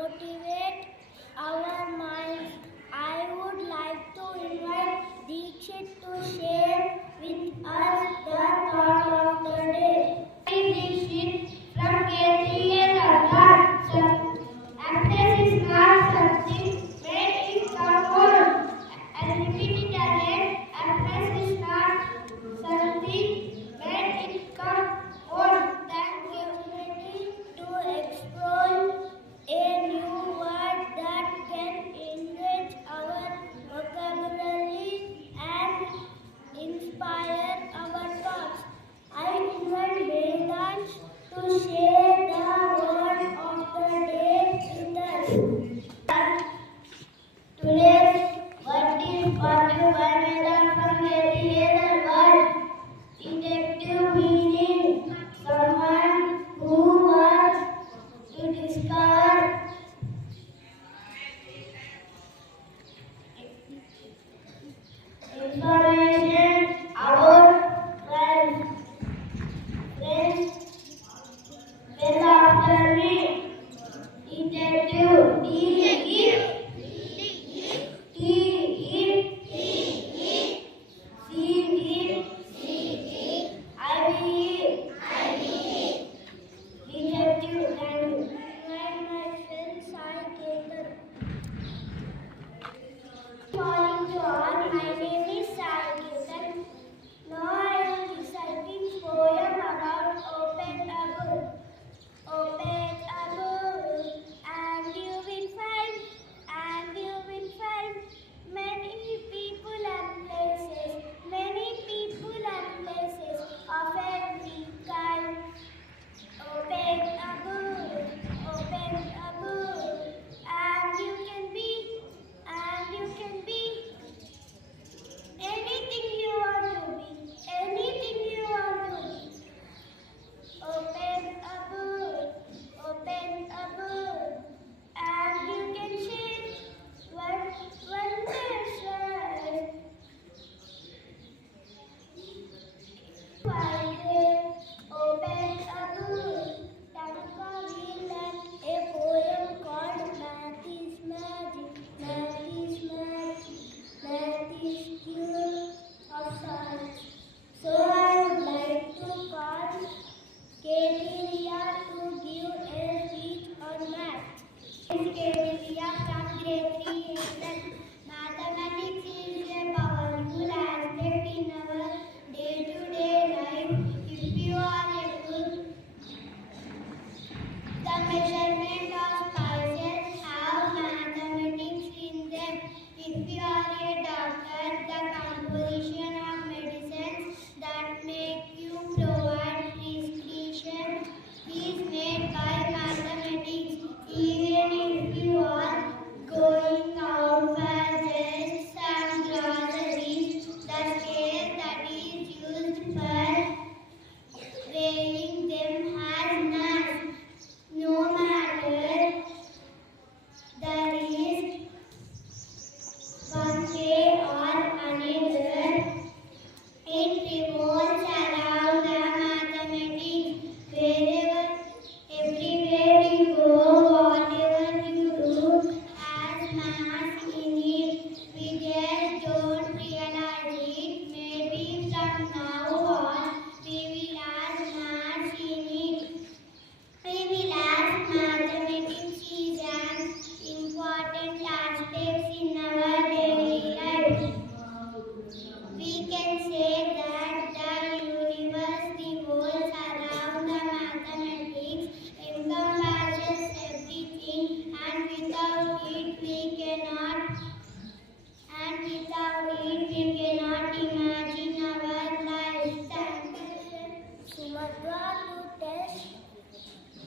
motivate our minds. I would like to invite Dikshit to share with us the thought of the day. Dikshit from K3 Access is not something when it comes. And repeat it again. Access is not something when it comes on. Thank you to explore a new word that can enrich our vocabulary and inspire our thoughts. I invite Vedant to share the word of the day with us. Today's word is brought to you by Vedant from Hazel word. Detective meaning someone who wants to discover information about friends. Well after me. Detective Detective and my friend Sai Ketar. Good morning to all. My name is Sai Ketar. Now I am reciting poem about open a book. Open a book and you will find many people and places of every kind. Open a book, and you can be anything you want to be, Open a book, and you can share wonders. Open a book. Tanaka will learn a poem called Math is Magic. Math is cure of science. So I would like to call Ketia to give a speech on math. Ketia from grade 3 Hazel. Mathematics is a powerful aspect in our day-to-day life. If you are a cook, the measurement of spices have mathematics in them. If you are a doctor, the composition of medicines that make you provide prescription is made by mathematics. Even if you are going out for just some groceries, the scale that is used for weighing them has mass. No matter the risk, one way or another, it revolves around the mathematics. Everywhere you go, whatever you do has math in it. We just don't realize it. Maybe from now on, we will have math in it. We will ask mathematics is an important aspect in our daily life. We can say that the universe revolves around the mathematics, encompasses everything, and without it we cannot imagine our life. Thank you, Sumatra, to test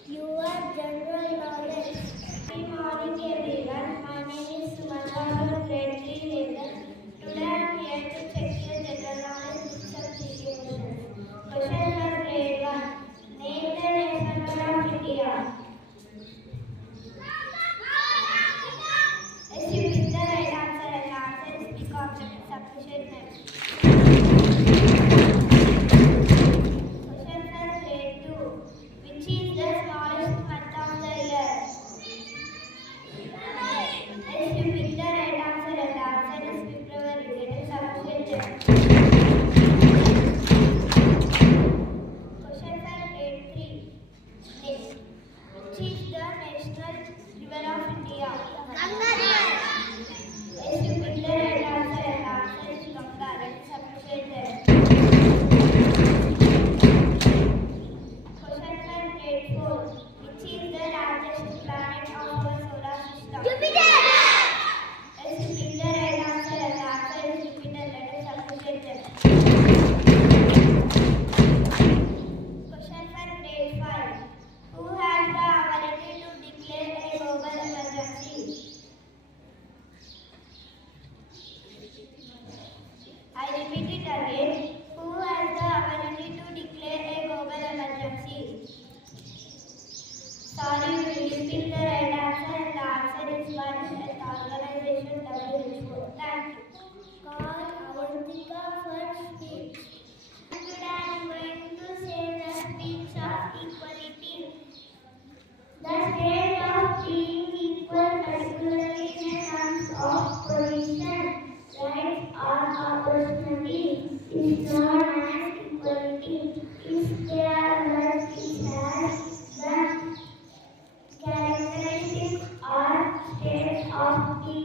your general knowledge. Good morning everyone. My name is Sumatra from grade 3 Hazel. Today I am here to check your general knowledge with some tricky questions. Question for grade 1. Name the national bird of India. of